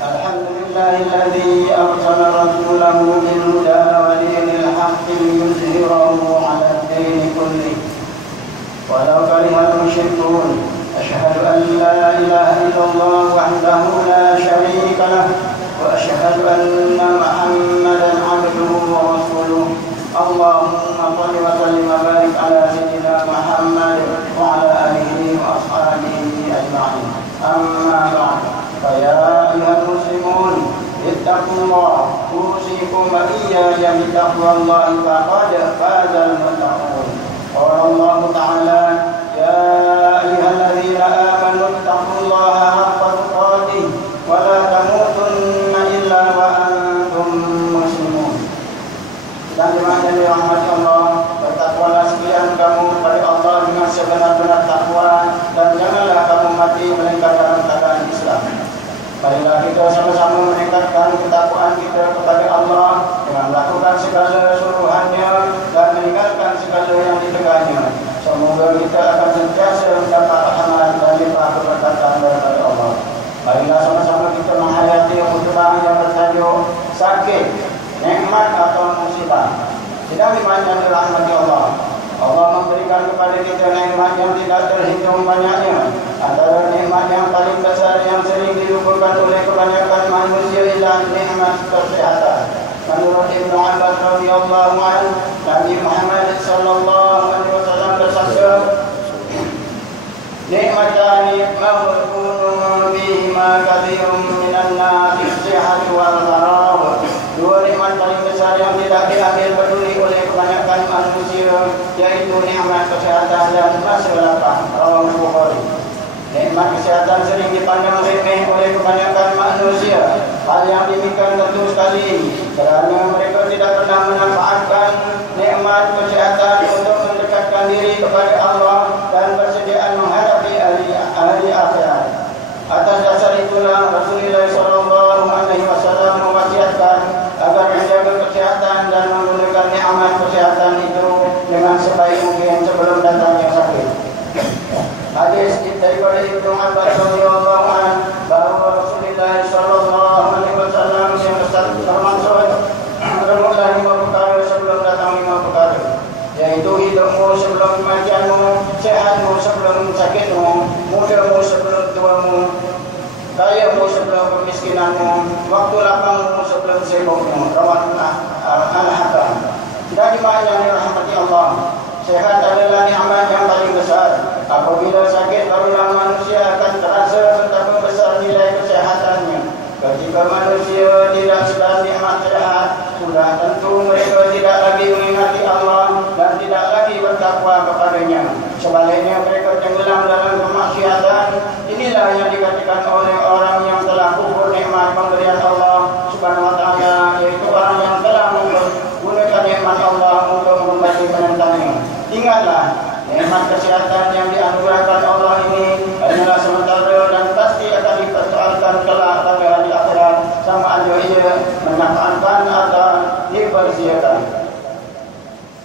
الحمد لله الذي أرسل رسوله بالهدى ودين الحق ليظهره على الدين كله ولو كره المشركون. أشهد أن لا إله إلا الله وحده لا شريك له وأشهد أن محمدا عبده ورسوله. اللهم صل وسلم وبارك على سيدنا محمد وعلى آله وأصحابه أجمعين. أما بعد، فيا أيها المسلمون اتقوا الله، أوصيكم وإياي بتقوى الله فقد فاز المتقون. قال الله تعالى: يا أيها الذين آمنوا اتقوا الله حق تقاته ولا تموتن إلا وأنتم مسلمون. Dan dimana dirahmati Allah, bertakwalah sekalian kamu kepada Allah dengan sebenar-benar takwa, dan janganlah kamu mati melainkan dalam keadaan Islam. Marilah kita sama-sama meningkatkan ketakwaan kita kepada Allah dengan melakukan segala suruhannya dan meninggalkan segala yang ditegaknya. Semoga kita akan sentiasa mendapat rahmat dan limpah keberkatan daripada Allah. Marilah sama-sama kita menghayati khutbah yang bertajuk sakit, nikmat atau musibah. Tidak dimana dirahmati Allah. Allah memberikan kepada kita nikmat yang tidak terhitung banyaknya. Antara nikmat yang paling besar yang sering dilupakan oleh kebanyakan manusia ialah nikmat kesehatan. Menurut Ibnu Abbas radhiyallahu anhu, Nabi Muhammad sallallahu alaihi wasallam bersabda, "Nikmatani maghbunun bihima katsirun minan nas, as-sihhatu wal faragh." Dua nikmat paling besar yang tidak diambil peduli oleh kebanyakan manusia, yaitu nikmat kesehatan dan masa lapang. Rawahu Bukhari. Nikmat kesehatan sering dipandang remeh oleh kebanyakan manusia. Hal yang demikian tentu sekali kerana mereka tidak pernah memanfaatkan nikmat kesehatan untuk mendekatkan diri kepada Allah dan persediaan menghadapi hari akhirat. Atas dasar itulah Rasulullah SAW mewasiatkan agar menjaga kesehatan dan menggunakan nikmat kesehatan itu dengan sebaik mungkin sebelum datangnya sakit. Hadis daripada Ibnu Abbas radhiyallahu anhu bahawa Rasulullah sallallahu alaihi wasallam yang termaksud remuklah 5 perkara sebelum datang 5 perkara, yaitu hidupmu sebelum kematianmu, sehatmu sebelum sakitmu, mudamu sebelum tuamu, kayamu sebelum kemiskinanmu, waktu lapangmu sebelum sibukmu. Rawahu Al-Hakam. Dan dimana dirahmati Allah, sehat adalah nikmat yang paling besar. Apabila sakit, barulah manusia akan terasa betapa besar nilai kesehatannya. Ketika manusia tidak sedang nikmat sehat, sudah tentu mereka tidak lagi mengingati Allah dan tidak lagi bertakwa kepadanya. Sebaliknya mereka tenggelam dalam kemaksiatan. Inilah yang dikatakan oleh orang yang telah kufur nikmat pemberian Allah Subhanahu wa taala, yaitu orang yang telah menggunakan nikmat Allah untuk membantu menentangnya. Ingatlah, nikmat kesehatan yang dianugerahkan Allah ini adalah sementara dan pasti akan dipersoalkan kelak pada hari akhirat, sama ada ia menafkahkan atau dipersiakan.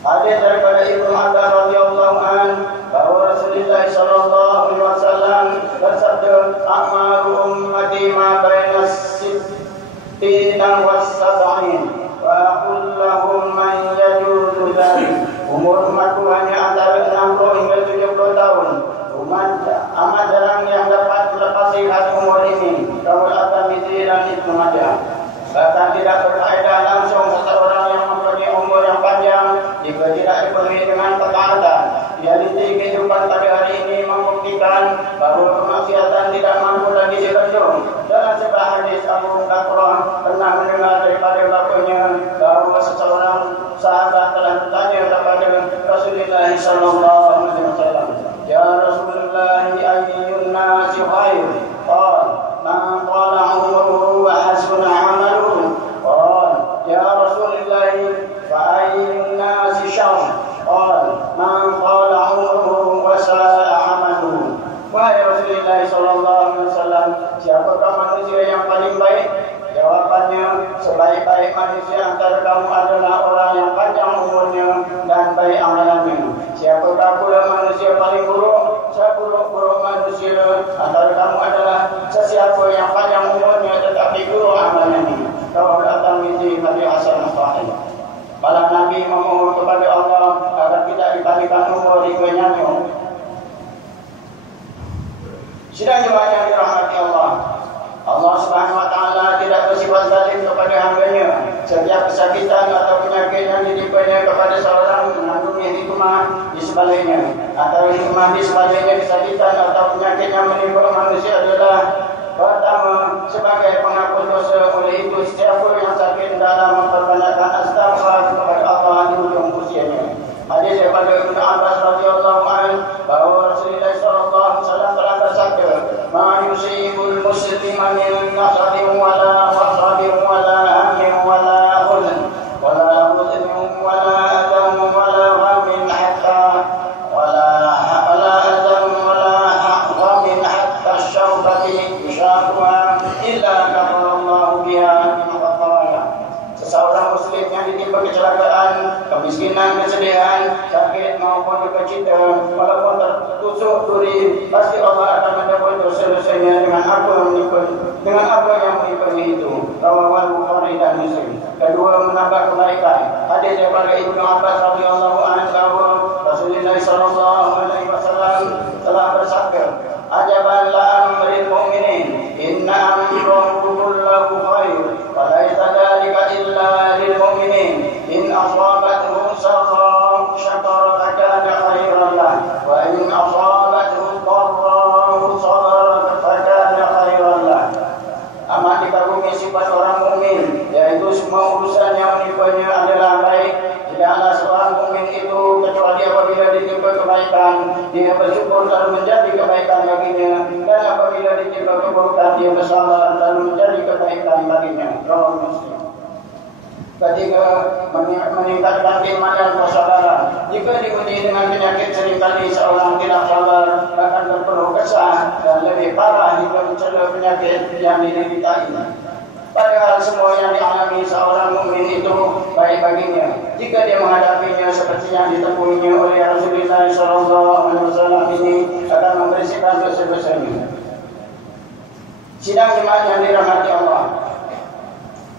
Hadis daripada Ibnu Abbas radhiyallahu anhu bahawa Rasulullah sallallahu alaihi wasallam bersabda, "Amalu ummati ma baina sittina wa sab'in wa aqul lahum man yajuzu dzalik." Umur umatku hanya antara 60 hingga 70 tahun. Umat amat jarang yang dapat melepasi hati umur ini. Rawal At-Tirmidzi dan Ibnu Majah. Bahkan tidak berfaedah langsung seseorang yang mempunyai umur yang panjang jika tidak dipenuhi dengan ketaatan. Realiti kehidupan pada hari ini membuktikan bahawa kemaksiatan tidak mampu lagi dibendung. Dalam sebuah hadis, Abu Hurairah pernah mendengar daripada bapanya bahawa seseorang sahabat telah bertanya kepada Rasulullah sallallahu alaihi wasallam, "Ya Rasulullah, ayyun nasi khair?" Qala, "Man qala 'umruhu wa hasuna 'amaluhu." Qala, "Ya Rasulullah, fa ayyun nasi syarr?" Qala, "Man qala 'umruhu wa sa'a 'amaluhu." Wahai Rasulullah sallallahu alaihi wasallam, siapakah manusia yang paling baik? Jawapannya, sebaik-baik manusia antara kamu adalah orang yang panjang umurnya dan baik amalannya. Siapakah pula manusia paling buruk? Seburuk-buruk manusia antara kamu adalah sesiapa yang panjang umurnya tetapi seluruh amalan ini. Kalau datang misi Nabi Hasan Sahih. Malah Nabi memohon kepada Allah agar kita diberikan umur di kenyanya. Sidang jemaah yang dirahmati Allah. Allah Subhanahu wa taala tidak bersifat zalim kepada hamba-Nya. Setiap kesakitan atau penyakit yang ditimpanya kepada seorang mengandungi hikmah di sebaliknya. Atau hikmah di sebaliknya kesakitan atau penyakit yang menimpa manusia adalah pertama, sebagai penghapus dosa. Oleh itu, setiap orang yang sakit dalam memperbanyakkan astaghfar kepada Allah di ujung usianya. Hadis daripada Ibnu Abbas radhiyallahu anhu bahawa Rasulullah sallallahu alaihi wasallam telah bersabda, "Ma yusibul muslima min nasabin wala wasabin wala hammin wala huzn wala huzn wala adam wala ghamin hatta wala adam wala ghamin hatta syawbati yushaquha illa kafarallahu biha min khataya." Seseorang muslim yang ditimpa kecelakaan, kemiskinan, kesedihan, sakit maupun duka cita, walaupun tertusuk duri, pasti Allah akan mendapat dosa-dosanya dengan apa yang menimpa itu. Rawahul Bukhari dan Muslim. Kedua, menambah kebaikan. Hadis daripada Ibnu Abbas radhiyallahu anhu bahwa Rasulullah sallallahu alaihi wasallam telah bersabda, "Ajaban la amril mu'minin, inna amrahu kullahu khair, wa laisa dzalika illa lil mu'minin, in asabathu sarra syakara fakana khairan lahu, wa in asabathu dharra sabara fakana khairan lahu." Amat dikagumi sifat orang mukmin, yaitu semua urusan yang menimpanya adalah baik. Tidaklah seorang mukmin itu kecuali apabila ditimpa kebaikan, dia bersyukur lalu menjadi kebaikan baginya, dan apabila ditimpa keburukan, dia bersabar lalu menjadi kebaikan baginya. Rawahul Muslim. Ketiga, meningkatkan keimanan dan kesabaran. Jika diuji dengan penyakit, seringkali seorang tidak sabar, bahkan berpeluh kesah dan lebih parah jika mencela penyakit yang dideritanya. Padahal semua yang dialami seorang mukmin itu baik baginya jika dia menghadapinya seperti yang ditempuinya oleh Rasulullah SAW ini akan membersihkan dosa-dosanya. Sidang jemaah yang dirahmati Allah.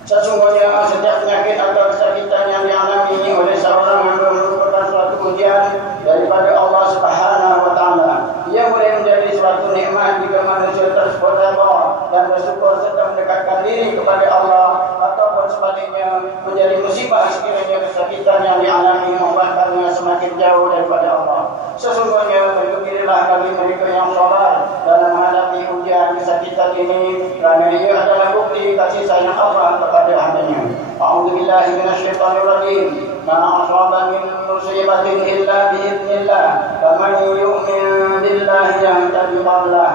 Sesungguhnya setiap penyakit atau kesakitan yang dialami oleh seorang hamba merupakan suatu ujian daripada Allah Subhanahu wa taala. Ia boleh menjadi suatu nikmat jika manusia tersebut sabar dan bersyukur serta mendekatkan diri kepada Allah, ataupun sebaliknya menjadi musibah sekiranya kesakitan yang dialami membuatnya semakin jauh daripada Allah. Sesungguhnya bergembiralah bagi mereka yang sabar dalam menghadapi ujian kesakitan ini, kerana ia adalah bukti kasih sayang Allah kepada hamba-Nya. A'udzubillahi minasyaitonir rajim. Ma asaba min musibatin illa biidznillah. Faman yu'min billahi yahtadi qalbah.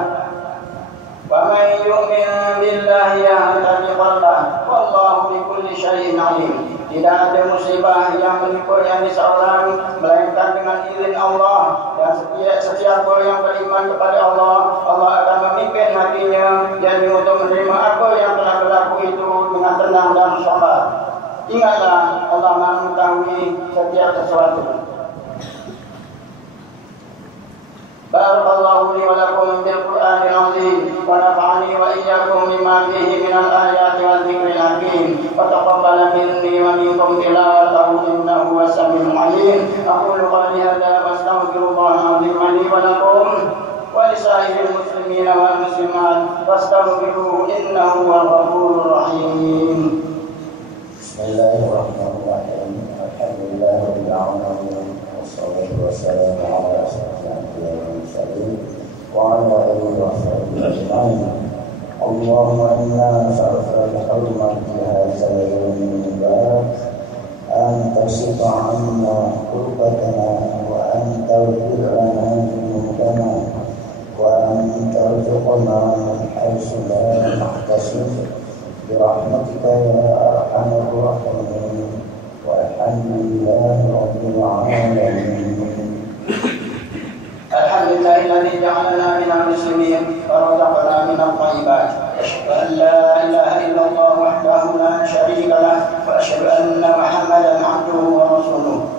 Faman yu'min billahi yahtadi qalbah. Wallahu bikulli syai'in alim. Tidak ada musibah yang menimpa yang seorang melainkan dengan izin Allah, dan setiap orang yang beriman kepada Allah, Allah akan memimpin hatinya dan untuk menerima apa yang telah berlaku itu dengan tenang dan sabar. Ingatlah, Allah mengetahui setiap sesuatu. Barakallahu li wa lakum bil Qur'anil azim wa nafa'ani wa iyyakum bima fihi minal ayati wal dzikril hakim wa taqabbal minni wa minkum tilawatahu innahu was-sami'ul 'alim. Aqulu qawli hadza wa astaghfirullahal 'azim li wa lakum wa lisa'iril muslimina wal muslimat fastaghfiruhu innahu huwal ghafurur rahim. Bismillahirrahmanirrahim. Alhamdulillahirabbil alamin. Wassalatu wassalamu ala asyrafil anbiya'i wal mursalin wa ala alihi wa sahbihi ajma'in. Allahumma inna nas'aluka bi-hurmati hadzal yawmil mubarak an tasrifa 'anna qurbatana wa an taghfir lana dhunubana wa an tarzuqna min haitsu la nahtasib bi rahmatika ya arhamar rahimin. Walhamdulillahi rabbil alamin. Alhamdulillahilladzi ja'alana minal muslimin wa razaqana minat thayyibat. Asyhadu an la ilaha illallah wahdahu la syarika lah wa asyhadu anna Muhammadan 'abduhu wa rasuluh.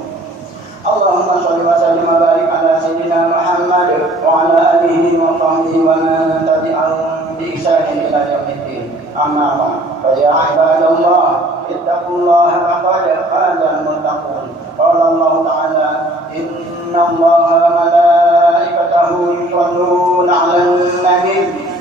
Allahumma shalli wa sallim wa barik ala sayyidina Muhammad wa ala alihi wa sahbihi wa man tabi'ahum bi ihsanin ila yaumil din. Amma ba'd. يا عباد الله اتقوا الله فقد فاز المتقون. قال الله تعالى إن الله وملائكته يصلون على النبي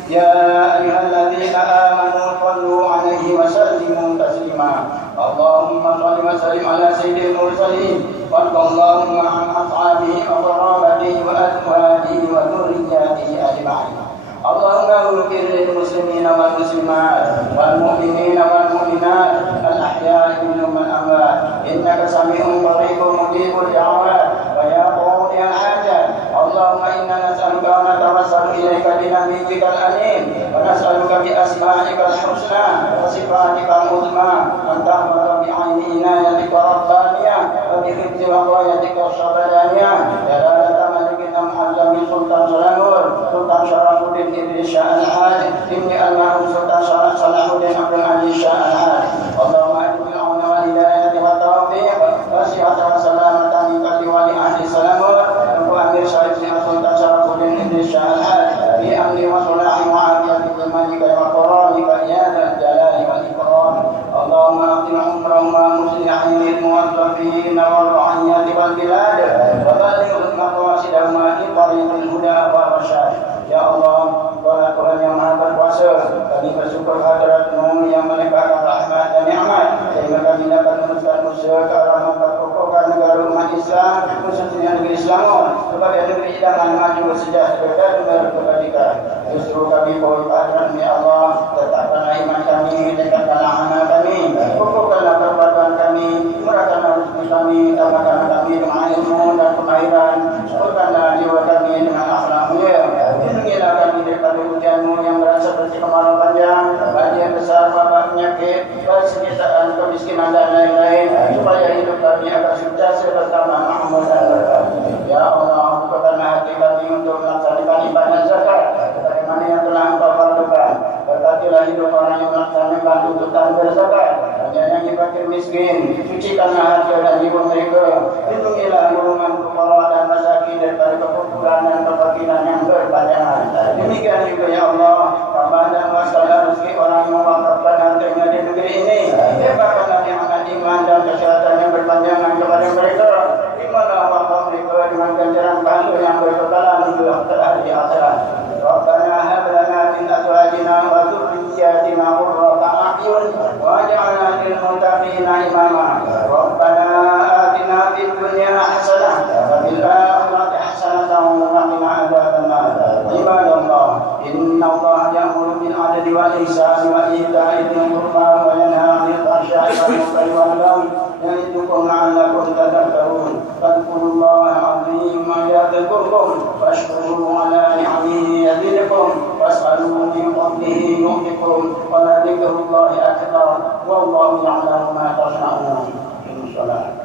يا أيها الذين آمنوا صلوا عليه وسلموا تسليما. اللهم صل وسلم على سيد المرسلين وارض اللهم عن أصحابه وقرابته وأزواجه وذرياته أجمعين. اللهم اغفر للمسلمين والمسلمات والمؤمنين والمؤمنات الأحياء منهم والأموات إنك سميع قريب مجيب الدعوات ويا قاضي الحاجات. اللهم إنا نسألك ونتوسل إليك بنبيك الأمين ونسألك بأسمائك الحسنى وصفاتك العظمى أن تحفظ بعين عنايتك ربانية وبحفظ وقايتك الصبرانية جلالة ملكنا محمد سلطان سلامور سلطان شرف الدين إدريس شاه الحاج ابن المرحوم سلطان صلاح الدين عبد العزيز شاه الحاج. اللهم أجب العون والهداية والتوفيق والصحة والسلامة من كل ولي أهل سلامور وأمير شريفنا سلطان شرف الدين إدريس شاه الحاج في أمن وصلاح وعافية زمانك وقرانك يا ذا الجلال والإكرام. اللهم أقم عمرهم ومصلحين الموظفين والرعيات والبلاد وبلغ مقاصدهم في طريق الهدى والرشاد. Ya Allah, Engkaulah Tuhan yang Maha Berkuasa. Kami bersyukur hadirat-Mu yang melimpahkan rahmat dan nikmat sehingga kami dapat meneruskan usaha ke arah memperkokohkan negara umat Islam, khususnya negeri Selangor sebagai negeri idaman maju sejahtera dan berkebajikan. Justru kami mohon hadirat-Mu ya Allah, tetapkanlah iman kami, tingkatkanlah amal kami, kokohkanlah perbuatan kami, murahkanlah rezeki kami, tambahkanlah kami dengan ilmu dan kemahiran, syukurkanlah jiwa kami dengan akhlak mulia. Lindungilah kami daripada hujan-Mu yang berat seperti kemarau panjang, banjir besar, wabah penyakit, persekisaan, kemiskinan dan lain-lain, supaya hidup kami akan sukses bersama Muhammad dan berkah. Ya Allah, bukakanlah hati kami untuk melaksanakan ibadah zakat sebagaimana yang telah Engkau fardukan. Berkatilah hidup orang yang melaksanakan tuntutan berzakat, menyayangi fakir miskin, sucikanlah hati dan jiwa mereka. Lindungilah golongan fuqara dan masakin daripada kekufuran dan kefakiran yang berpanjangan. Demikian juga ya Allah, tambah dan wasalah rezeki orang yang mewakafkan hartanya di negeri ini. Limpahkanlah nikmat iman dan kesehatan yang berpanjangan kepada mereka. Terimalah wakaf mereka dengan ganjaran pahala yang berkekalan hingga hari akhirat. Rabbana hab lana min azwajina wa dhurriyyatina qurrata a'yun waj'alna lil muttaqina imama. Rabbana atina fid dunya hasanah wa fil akhirati hasanah wa qina adzabannar. Ibadallah, inna Allah ya'muru bil 'adli wal ihsani wa ita'i dzil qurba wa yanha 'anil fahsya'i wal munkari wal baghi ya'idukum la'allakum tadhakkarun. Fadhkurullaha 'azima yadhkurkum washkuruhu 'ala ni'amihi yazidkum was'aluhu min fadlihi yu'tikum wa la dzikrullahi akbar wallahu ya'lamu ma tasna'un. Inshallah.